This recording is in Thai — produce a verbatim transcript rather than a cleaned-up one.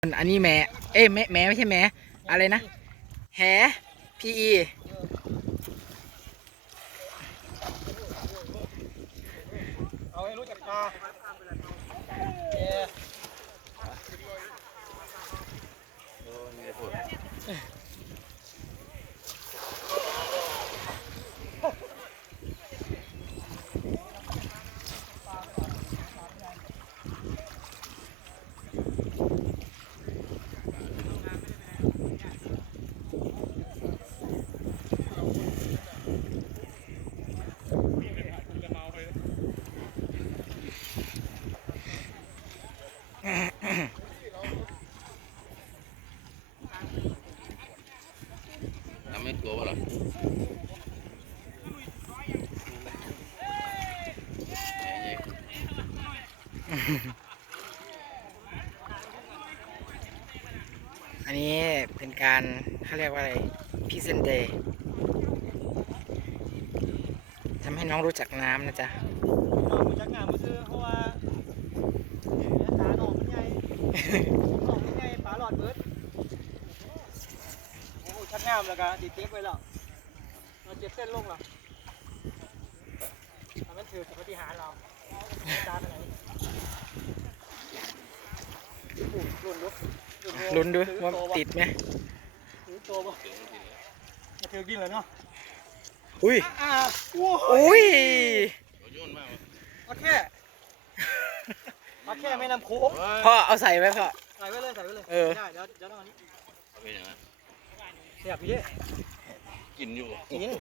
อันนี้แหมเอ้ยแหมแหมไม่ใช่แหมอะไรนะแหพีอีเอาให้รู้จักปลาทำไม่กลัววะหรออันนี้เป็นการเขาเรียกว่าอะไรพรีเซนเดย์ทำให้น้องรู้จักน้ำนะจ๊ะรู้จักงามมันคือเพราะว่าตาหนองมันใหญ่หนองมันใหญ่ปลาหลอดเบิร์ดโอ้โหชักงามแล้วก็ดีเทปไว้แล้วเราเจ็บเส้นลงหรอทำให้ถือปฏิหารเราตาไปไหนลุ้นลุกลุ้นดูว่าติดไหมถือตัวบ่มาถือกินเลยเนาะอุ้ยอ่าอุ้ยโยนมากมาแค่มาแค่ไม่นำโค้งพ่อเอาใส่ไว้พ่อใส่ไว้เลยใส่ไว้เลยได้เดี๋ยวเดี๋ยวตอนนี้เอาไปอย่างนั้นเสียบพี่ดิกินอยู่กิน